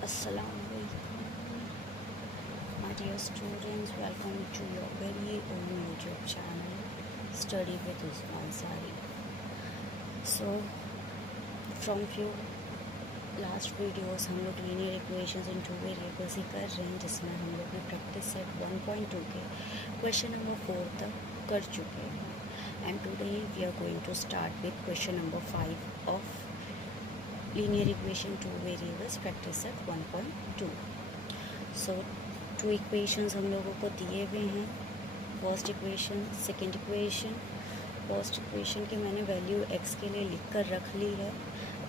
Assalamualaikum, my dear students. Welcome to your very own YouTube channel, Study with Usman Sari. So, from few last videos हम लोग linear equations in two variables ही कर रहे हैं, जिसमें हम लोग ने प्रैक्टिस सेट 1.2 के क्वेश्चन नंबर 4 तक कर चुके हैं. And today we are going to start with question number 5 of linear equation two variables practice set 1.2. So two equations हम लोगों को दिए हुए हैं. First equation, second equation. First equation के मैंने वैल्यू x के लिए लिख कर रख ली है.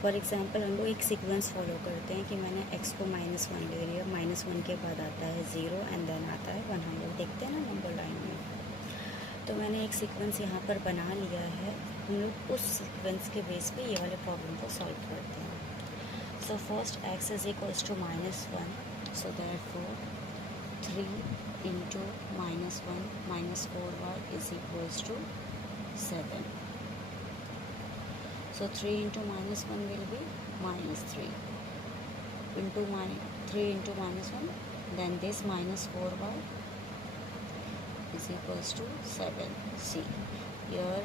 फॉर एग्ज़ाम्पल हम लोग एक सीक्वेंस फॉलो करते हैं कि मैंने x को -1 ले लिया. -1 के बाद आता है 0 एंड देन आता है 1. हम लोग देखते हैं ना नंबर लाइन में. तो मैंने एक सीक्वेंस यहाँ पर बना लिया है. हम लोग उस सीक्वेंस के बेस पे ये वाले प्रॉब्लम को सॉल्व करते हैं. So first x is equals to -1. So therefore 3 into -1 -4y is equals to 7. So 3 into -1 will be -3 into 3 into -1, then this -4y is equals to 7. See here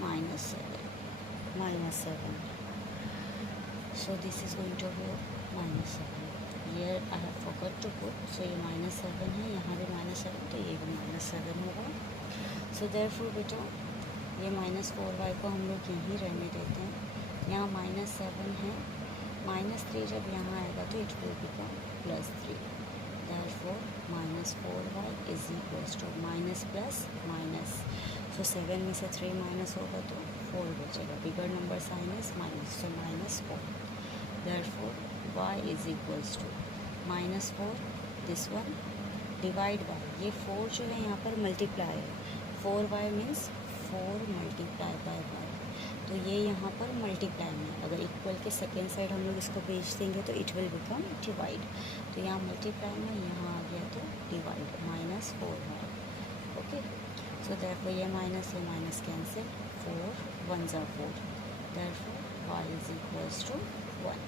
-7. So this is going to be -7. Here I have forgot to put, so ये -7 है, यहाँ भी -7, तो ये भी -7 होगा. So therefore बेटा ये -4y को हम लोग यहीं रहने देते हैं. यहाँ -7 है. -3 जब यहाँ आएगा तो it will become +3. Therefore -4y is equals to minus plus minus. So 7 में से 3 माइनस होगा तो 4 बचेगा. Bigger number sign is minus, so -4. Therefore y is equals to -4 this one divide by ये 4 जो है यहाँ पर मल्टीप्लाई है. 4y means 4 multiply by y. तो ये यहाँ पर मल्टीप्लाई में, अगर इक्वल के सेकेंड साइड हम लोग इसको भेज देंगे तो इट विल बिकम डिवाइड. तो यहाँ मल्टीप्लाई में, यहाँ आ गया तो divide. -4y. Okay. So therefore ये minus cancel. 4 1s are 4. Therefore y is equals to 1.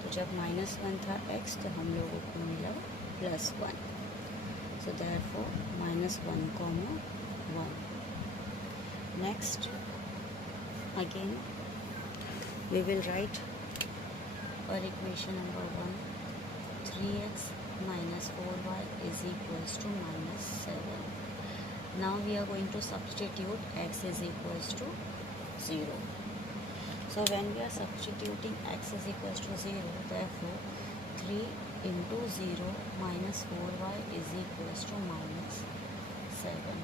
तो जब -1 था x तो हम लोगों को मिला +1. So therefore -1, 1. Next again we will write our equation number 1. 3x minus 4y is equals to -7. Now we are going to substitute x is equals to 0. So when we are substituting x is equals to 0, therefore 3 into 0 minus 4y is equals to -7.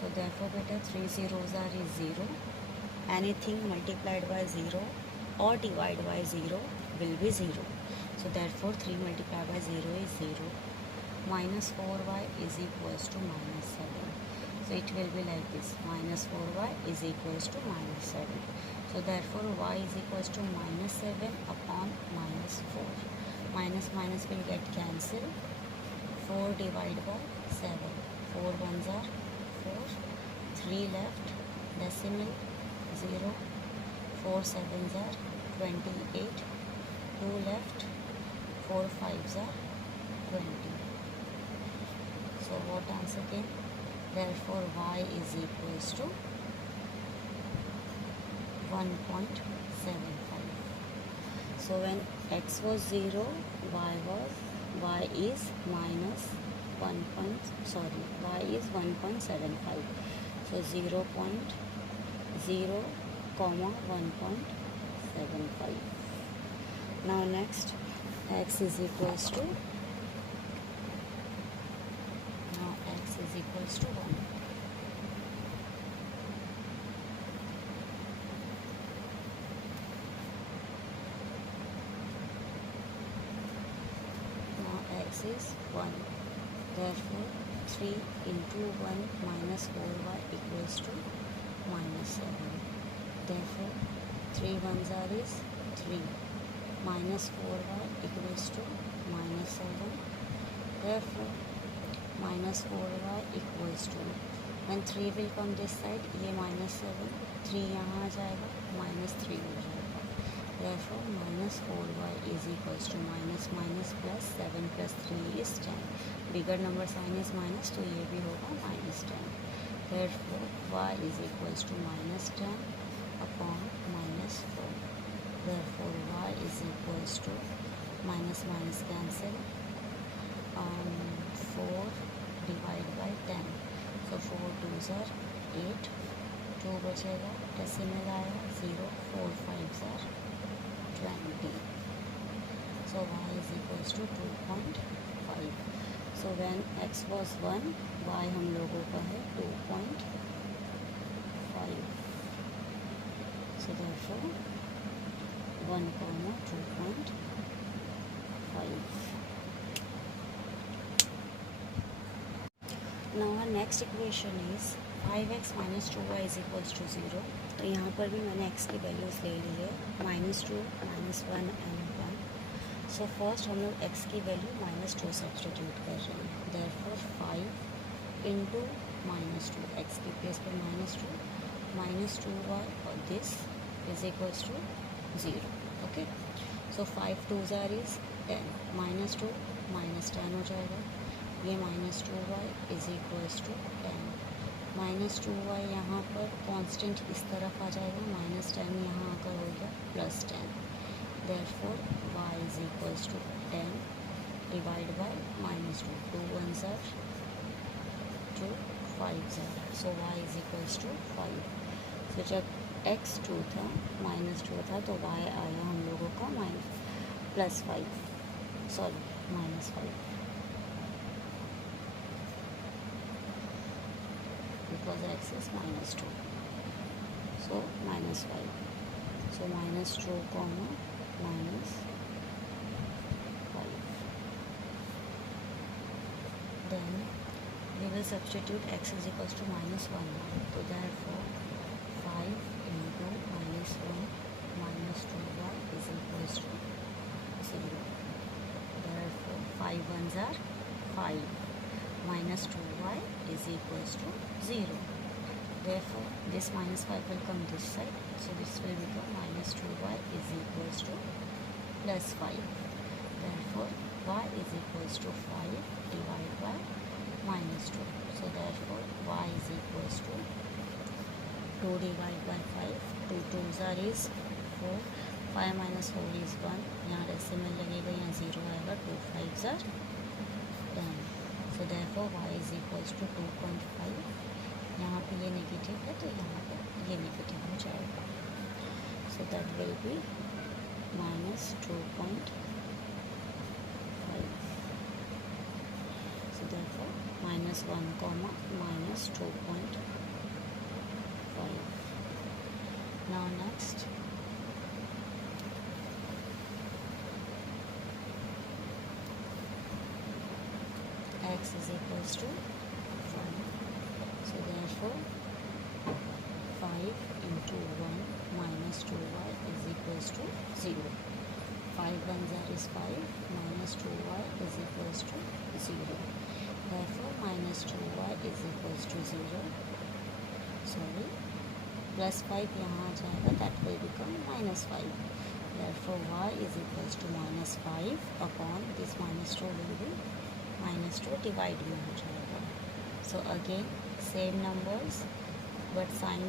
So therefore beta 3 zeros are 0. Anything multiplied by 0 or divided by 0 will be 0. So therefore 3 multiplied by 0 is 0. -4y is equals to -7. So it will be like this. -4y is equals to -7. So therefore y is equals to -7 upon -4. Minus will get cancelled. 4 divided by 7. 4 1s are 4. 3 left. Decimal 0. 4 7s are 28. 2 left. 4 5s are 20. So what answer came? Therefore y is equals to 1.75. So when x was 0, y is y is 1.75. So 0.0, 1.75. Now next x is equals to 1. Now x is 1. Therefore 3 into 1 minus 4y equals to -7. Therefore 3 1s are is 3. -4y equals to -7. Therefore -4y equals to, when 3 will come this side, ये -7, 3 यहाँ आ जाएगा, -3 हो जाएगा. Therefore minus 4y is equals to minus minus plus 7 plus 3 is 10. Bigger number sign is minus तो ये भी होगा minus 10. Therefore y is equals to minus 10 upon minus 4. Therefore y is equals to minus minus cancel, 4 divided by 10. So 4 2s are 8, 2 बचेगा, decimal आएगा 0, 4 5s are 20. So y is equals to 2.5. So when x was 1, y हम लोगों का है 2.5. So therefore 1, 2.5. Now our next equation is 5x minus 2y is equals to 0. तो यहाँ पर भी मैंने x की वैल्यूज़ ले ली है, -2, -1 एंड 1. सो फर्स्ट हम लोग x की वैल्यू -2 सब्सटीट्यूट कर रहे हैं. देयरफॉर 5 इंटू -2, x की प्लेस पर -2y और this is equals to 0. Okay, so 5 2s are is 10, -2 -10 हो जाएगा. ये -2y is equals to 10. -2y यहाँ पर कांस्टेंट इस तरफ आ जाएगा, -10 यहाँ आकर हो गया +10. Therefore y is equals to 10 divide by -2. 2 1s are 2, 5s are. So y is equals to 5. So जब x 2 था, -2 था, तो y आया हम लोगों का +5, sorry -5. because x is -2, so -5. So -2 comma -5. Then we will substitute x is equals to -1. So therefore 5 into -1 -2y is equals to 0. Therefore 5 1s are 5. -2y is equals to 0. Therefore this -5 will come this side, so this will become -2y is equals to +5. Therefore y is equals to 5 divided by -2. So therefore y is equals to 2 divided by 5. 2 2s are is 4, 5 minus 4 is 1. यहाँ decimal लगेगा, यहाँ 0 आएगा. 2 5s are 10. So therefore y is equals to 2.5. यहाँ पे ये negative है तो यहाँ पर ये नेगेटिव हो जाएगा. So that will be -2.5. So therefore -1 comma -2.5. Now next x is equals to 1. So therefore 5 into 1 minus 2y is equals to 0. 5 1s are is 5, minus 2y is equals to 0. Therefore minus 2y is equals to 0. Sorry, plus 5 यहाँ आ जाएगा, that will become -5. Therefore y is equals to -5 upon this -2 will be -2 divide में हो जाएगा. So again same numbers but sign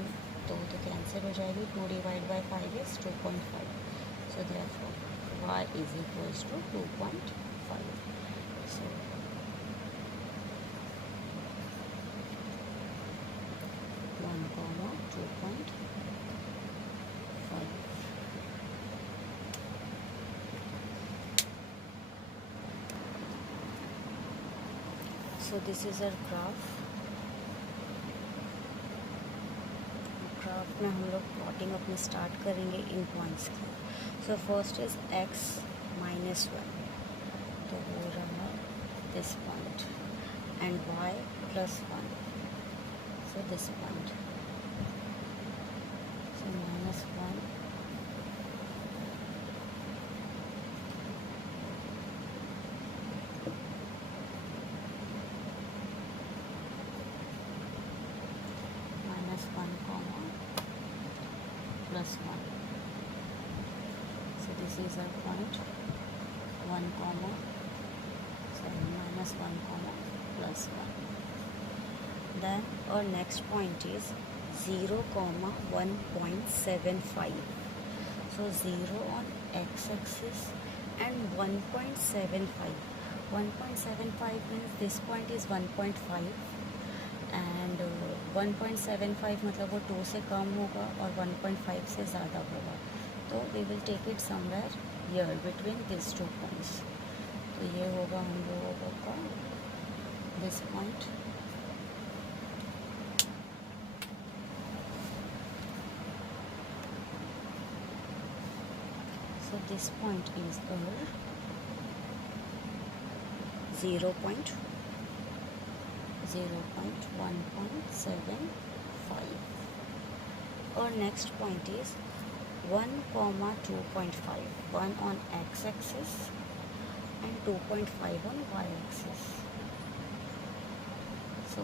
तो cancel हो जाएगी. 2 divide by 5 is 2.5. So therefore y is equals to 2.5. So 1 comma 2.5. So this is our graph. Graph में हम लोग plotting अपनी स्टार्ट करेंगे इन पॉइंट्स की. सो फर्स्ट इज x -1, तो हो रहा this point, and y +1, so this point. So -1 +1 +1. is our point 1 comma minus 1 comma plus 1. Then our next point is 0 comma 1.75. So 0 on x-axis and 1.75. 1.75 means this point is 1.5 and 1.75 मतलब वो 2 से कम होगा और 1.5 से ज़्यादा होगा, तो we will take it somewhere here between these 2 points. तो ये होगा हम लोगों का this point. So this point is our 0.1.75. Our next point is 1 comma 2.5. 1 on x-axis and 2.5 on y-axis. So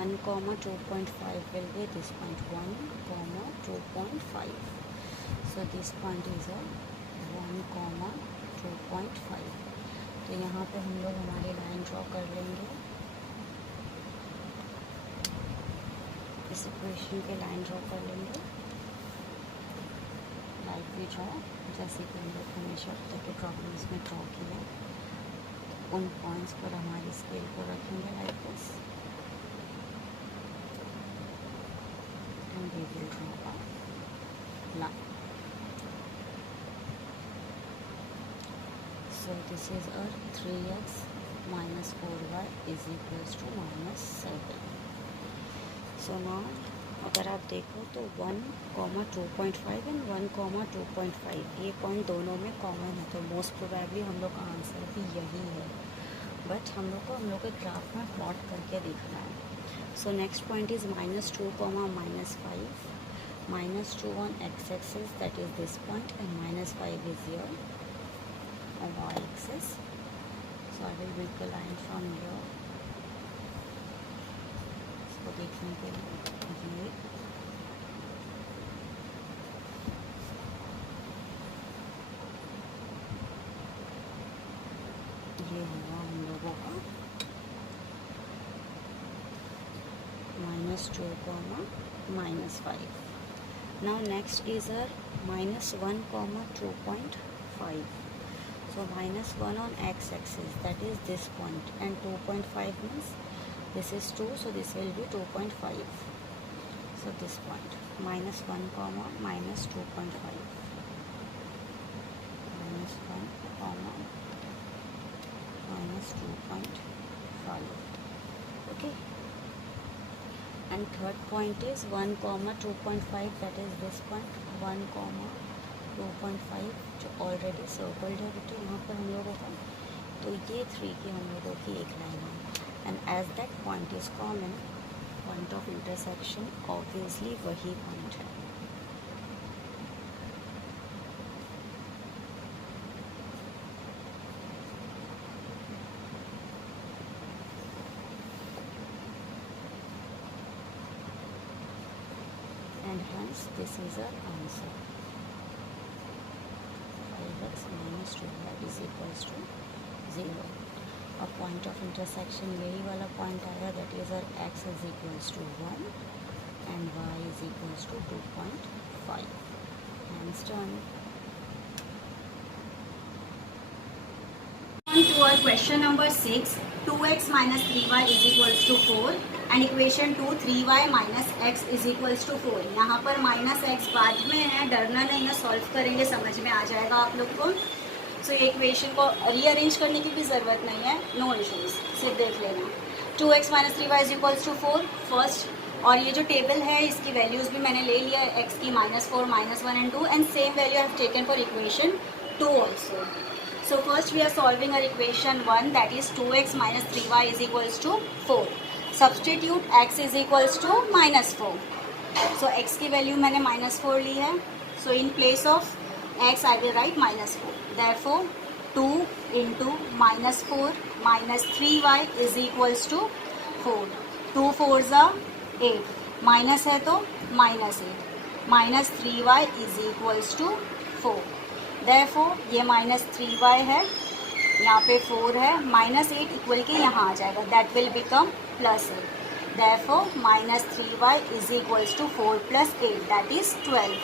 1 comma 2.5 will be this point 1 comma 2.5. So this point is a 1 comma 2.5. तो यहाँ पे हम लोग हमारी लाइन ड्रॉ कर लेंगे, इस equation पे लाइन ड्रॉ कर लेंगे लाइक वी ड्रॉ, जैसे कि हम लोग हमेशा अब तक के प्रॉब्लम्स में ड्रॉ किया। उन पॉइंट्स पर हमारी स्केल को रखेंगे like this and we will draw a line. So this is our 3x minus 4y is equals to minus 7. So now अगर आप देखो तो 1 comma 2.5 and 1 comma 2.5 ये पॉइंट दोनों में कॉमन है, तो मोस्ट प्रोबेबली हम लोग का आंसर भी यही है, बट हम लोग के ग्राफ में प्लॉट करके देखना है. So next point is -2 comma -5. -2 on x-axis, that is this point, and -5 is here on y-axis. So I will make a line from here. इसको देखने के लिए ये होगा हम लोगों का -2 comma -5. Now next is our -1 comma 2.5. So -1 on x-axis, that is this point, and 2.5 means this is 2, so this will be 2.5. So this point -1 comma -2.5, -1 comma -2.5. Okay, and third point is 1 comma 2.5, that is this point 1 comma 2.5 जो already circled है बेटे यहाँ पर हम लोगों का, तो ये 3 की हम लोगों की एक लाइन है, and as that point is common, point of intersection obviously वही पॉइंट है. And hence this is our answer. 5x minus 2y is equals to 0. अब पॉइंट ऑफ इंटरसेक्शन यही वाला पॉइंट आया, that is our x is equals to 1 and y is equals to 2.5. Hands done. On to our question number 6. 2x minus 3y is equals to 4 and equation 2 3y minus x is equals to 4. यहाँ पर minus x बाद में है, डरना नहीं है, solve करेंगे समझ में आ जाएगा आप लोग को. सो ये इक्वेशन को रीअरेंज करने की भी ज़रूरत नहीं है, नो इश्यूज, सिर्फ देख लेना. 2x minus 3y is equals to 4 first, और ये जो टेबल है इसकी वैल्यूज़ भी मैंने ले लिया है, x की -4 -1 and 2, and same value I have taken for equation 2 also. So first we are solving our equation 1, that is 2x minus 3y is equals to 4. Substitute x is equals to -4. So x की value मैंने -4 ली है. So in place of x I will write -4. Therefore 2 into -4 minus 3y is equals to 4. 2 4s are 8. Minus है तो -8 minus 3y is equals to 4. Therefore ये -3y है, यहाँ पे 4 है, -8 इक्वल के यहाँ आ जाएगा, that will become +8. Therefore -3y is equals to 4 plus 8, that is 12.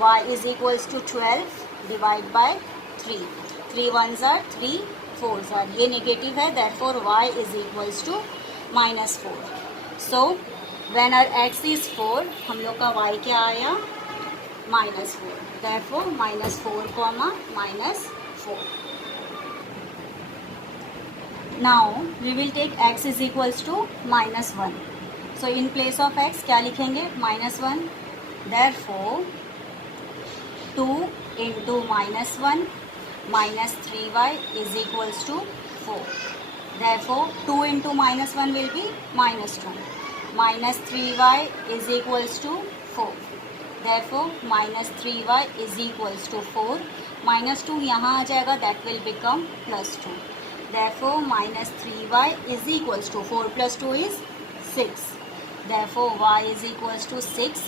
Y is equals to 12 divide by 3. 3 ones are 3, 4s are, ये नेगेटिव है, therefore y is equals to -4. So when our x is 4, हम लोग का y क्या आया, -4. Therefore -4, -4. Now we will take x is equals to -1. So in place of x क्या लिखेंगे, -1. Therefore 2 into -1 -3y is equals to 4. Therefore 2 into -1 will be -2. -3y is equals to 4. Therefore -3y is equals to 4. -2 यहाँ आ जाएगा, that will become +2. Therefore -3y is equals to 4 plus 2 is 6. Therefore y is equals to 6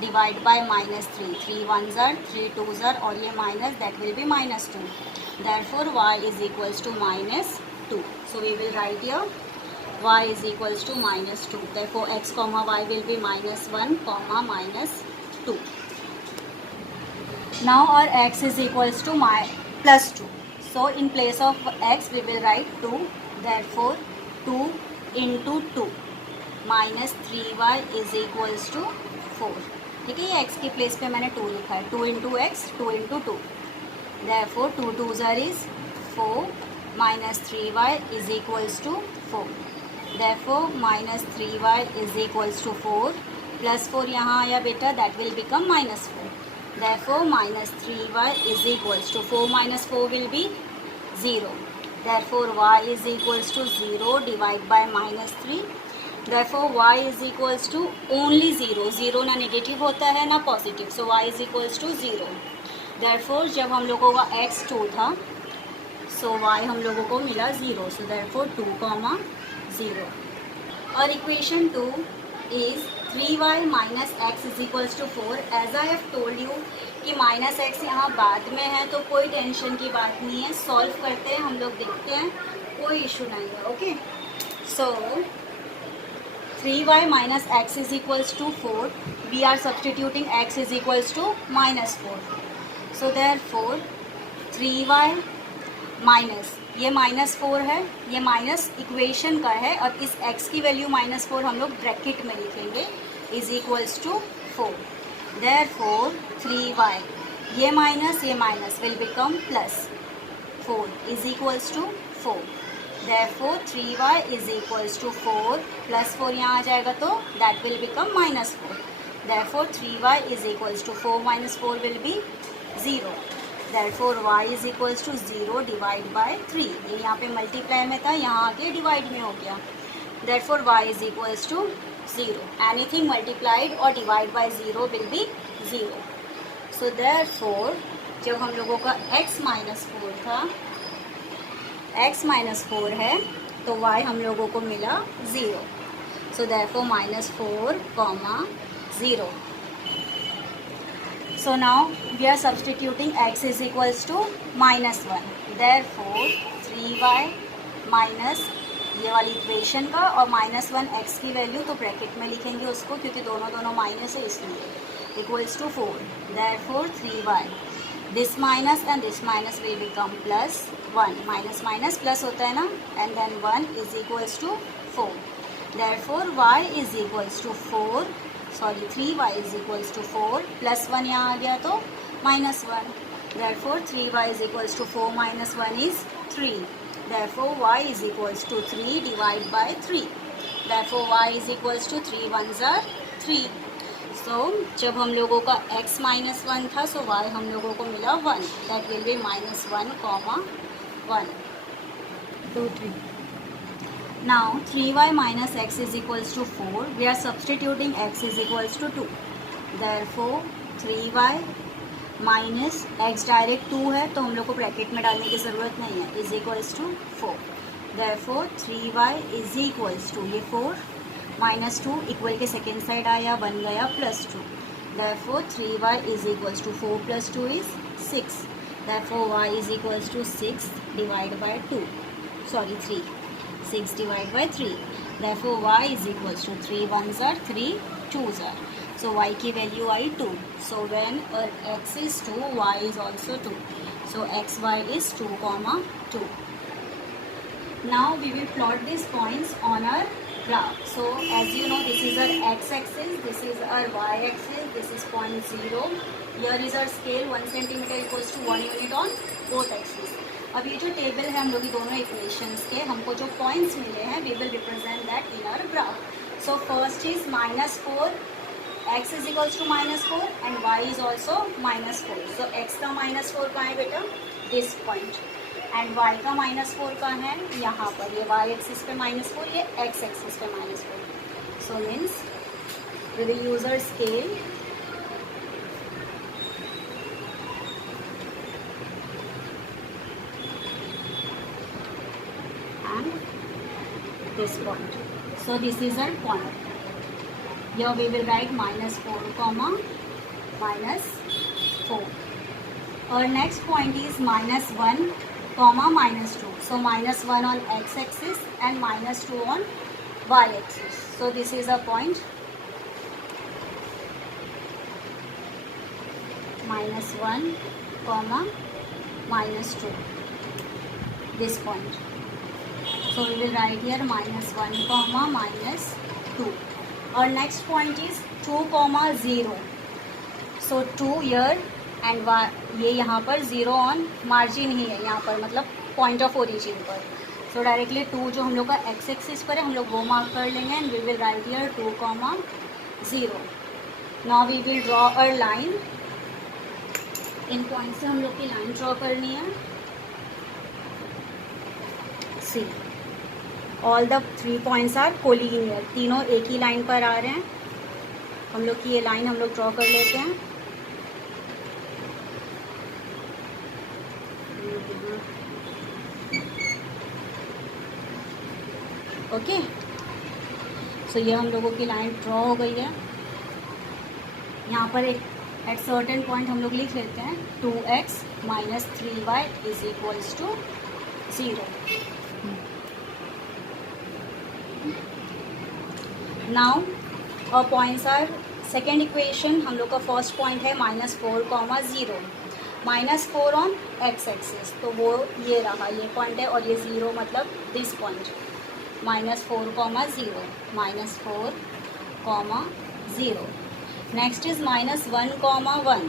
divide by -3. 3 ones are, 3 2s are, और ये minus, that will be -2. Therefore y is equals to -2. So we will write here y is equals to -2. Therefore x comma y will be -1 comma -2. Now our x is equals to +2. So in place of x we will write 2. Therefore 2 into 2 -3y is equals to 4. ठीक है, ये x के place पे मैंने 2 लिखा है. 2 into x, 2 into 2. Therefore 2 2s are is 4 -3y is equals to 4. Therefore -3y is equals to 4. +4 यहाँ आया बेटा, that will become -4. Therefore -3y is equals to 4 minus 4 will be 0. Therefore y is equals to 0 divide by -3. Therefore y is equals to only 0. 0 ना negative होता है ना positive, so y is equals to 0. Therefore जब हम लोगों का x 2 था, so y हम लोगों को मिला 0. So therefore 2, 0. और equation 2 is 3y minus x is equals to 4. As I have told you कि -x यहाँ बाद में है, तो कोई टेंशन की बात नहीं है. सॉल्व करते हैं हम लोग, देखते हैं, कोई इशू नहीं है. Okay, so 3y minus x is equals to 4. We are substituting x is equals to -4. So therefore 3y minus, ये -4 है, ये माइनस इक्वेशन का है, और इस x की वैल्यू -4 हम लोग ब्रैकेट में लिखेंगे, is equals to 4. Therefore 3y, ये minus will become +4 is equals to 4. Therefore 3y is equals to 4. +4 यहाँ आ जाएगा तो that will become -4. Therefore 3y is equals to 4 minus 4 will be 0. Therefore y is equals to 0 divide by 3. ये यहाँ पे multiply में था, यहाँ आके डिवाइड में हो गया. Therefore y is equals to 0. Anything multiplied or divide by 0 will be 0. So therefore जब हम लोगों का x -4 था, x -4 है, तो y हम लोगों को मिला 0. So therefore -4, 0. So now we are substituting x is equals to -1. Therefore 3y minus ये वाली इक्वेशन का और -1 x की वैल्यू तो ब्रैकेट में लिखेंगे उसको, क्योंकि दोनों माइनस है इसलिए, equals to 4. Therefore 3y, this minus and this minus will become +1. Minus plus होता है ना, and then 1 is equals to 4. Therefore y is equals to 4, 3y is equals to 4, +1 यहाँ आ गया तो -1. Therefore 3y is equals to 4 minus 1 is 3. Therefore y is equals to 3 divide by 3. Therefore y is equals to 3 ones are 3. So जब हम लोगों का x -1 था, so y हम लोगों को मिला 1. That will be -1, 1. 2, 3. Now 3y minus x is equals to 4. We are substituting x is equals to 2. Therefore 3y minus x direct 2 है, तो हम लोग को ब्रैकेट में डालने की ज़रूरत नहीं है, is equals to 4. Therefore 3y is equals to, ये 4 -2 इक्वल के सेकेंड साइड आया, बन गया +2. Therefore 3y is equals to 4 + 2 is 6, therefore y is equals to 6 divided by 2, sorry 3, 6 divided by 3, therefore y is equals to 3 1s are 3 2s are, so y की value I 2. So when x is 2, y is also 2. So xy is 2, 2. Now we will plot these points on our graph. So as you know, this is our x-axis, this is our y-axis, this is point 0. Here is our scale 1 centimeter equals to 1 unit on both axes. अब ये जो table है हम लोग की दोनों equations के, हमको जो पॉइंट्स मिले हैं we will represent that in our graph. So first is -4, x is equals to -4 and y is also -4. So x का -4 कहाँ है बेटा? This point. एंड y का -4 कहाँ है? यहाँ पर. ये y एक्सिस पे -4, ये x एक्सिस पे -4. So means we will use our scale and this point. So this is our point. Here we will write -4 comma -4. Our next point is -1 comma -2. So -1 on x-axis and -2 on y-axis. So this is a point. -1 comma -2. This point. So we will write here -1 comma -2. Our next point is 2 comma 0. So 2 here and ये यहाँ पर 0 on margin ही है यहाँ पर, मतलब point of origin पर. सो directly 2 जो हम लोग का एक्स एक्सिस पर है हम लोग वो मार्क कर लेंगे and we will write here 2 comma 0. Now we will draw a line. इन पॉइंट से हम लोग की लाइन ड्रॉ करनी है. See all the 3 points are collinear, तीनों एक ही लाइन पर आ रहे हैं. हम लोग की ये लाइन हम लोग ड्रॉ कर लेते हैं. ओके, सो ये हम लोगों की लाइन ड्रॉ हो गई है. यहाँ पर एक एट सर्टेन पॉइंट हम लोग लिख लेते हैं 2x - 3y is equals to 0. Now और पॉइंट्स आर सेकेंड इक्वेशन. हम लोग का फर्स्ट पॉइंट है -4 comma 0. -4 ऑन एक्स एक्सिस, तो वो ये रहा, ये पॉइंट है, और ये 0 मतलब this point. -4 comma 0, -4 comma 0. Next is -1 comma 1.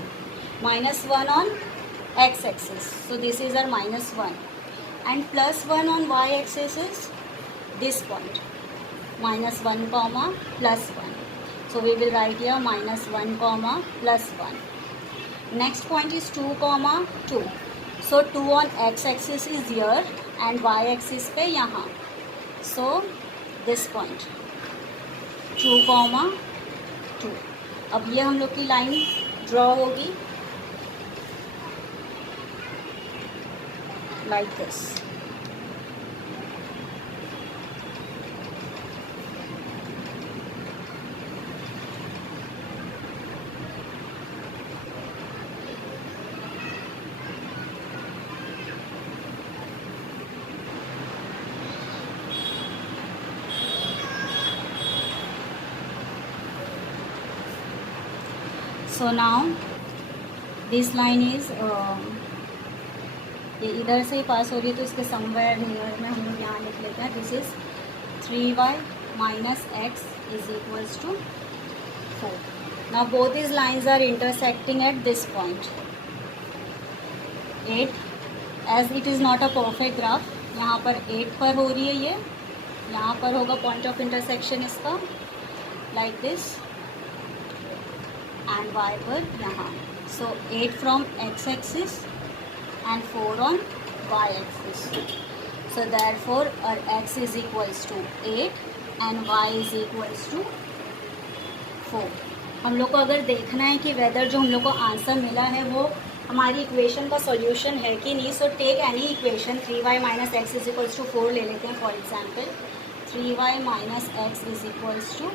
-1 on x axis, so this is our -1. And +1 on y axis is this point. -1 comma +1. So we will write here -1 comma +1. Next point is 2 comma 2. So 2 on x-axis is here and y-axis पे यहाँ. So this point 2 comma 2. अब ये हम लोग की line draw होगी like this. So now this line is ये इधर से ही पास हो रही है, तो इसके समवेयर नियर में हम लोग यहाँ लिख लेते हैं. This is 3y - x is equals to 4. Now both this lines are intersecting at this point 8. As it is not a perfect graph, यहाँ पर 8 पर हो रही है, ये यहाँ पर होगा पॉइंट ऑफ इंटरसेक्शन इसका लाइक दिस, एंड y पर यहाँ. सो 8 from x axis and 4 on y axis. So therefore our x is equals to 8 and y is equals to 4. हम लोग को अगर देखना है कि वेदर जो हम लोग को आंसर मिला है वो हमारी इक्वेशन का सॉल्यूशन है कि नहीं. So take any equation. 3y - x is equals to 4 ले लेते हैं. For example 3y - x is equals to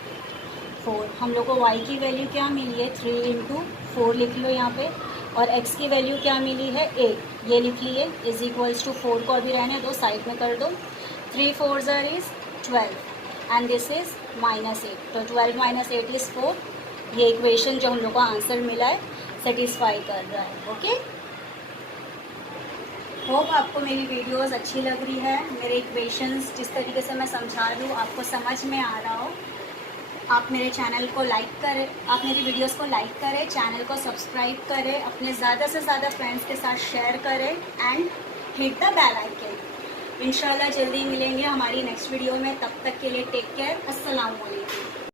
4. हम लोग को y की वैल्यू क्या मिली है? 3 × 4 लिख लो यहाँ पे. और x की वैल्यू क्या मिली है 8, ये लिख लिए, इज इक्वल्स टू 4 को अभी रहने दो, साइड में कर दो, 3 4 इज 12 एंड दिस इज -8, तो 12 - 8 इज 4। ये इक्वेशन जो हम लोग को आंसर मिला है सेटिस्फाई कर रहा है। ओके, होप आपको मेरी वीडियोस अच्छी लग रही है, मेरे इक्वेशंस जिस तरीके से मैं समझा रही हूँ आपको समझ में आ रहा हो। आप मेरे चैनल को लाइक करें, आप मेरी वीडियोस को लाइक करें, चैनल को सब्सक्राइब करें, अपने ज़्यादा से ज़्यादा फ्रेंड्स के साथ शेयर करें and hit the bell icon. इंशाल्लाह जल्दी मिलेंगे हमारी नेक्स्ट वीडियो में, तब तक के लिए टेक केयर, अस्सलाम वालेकुम।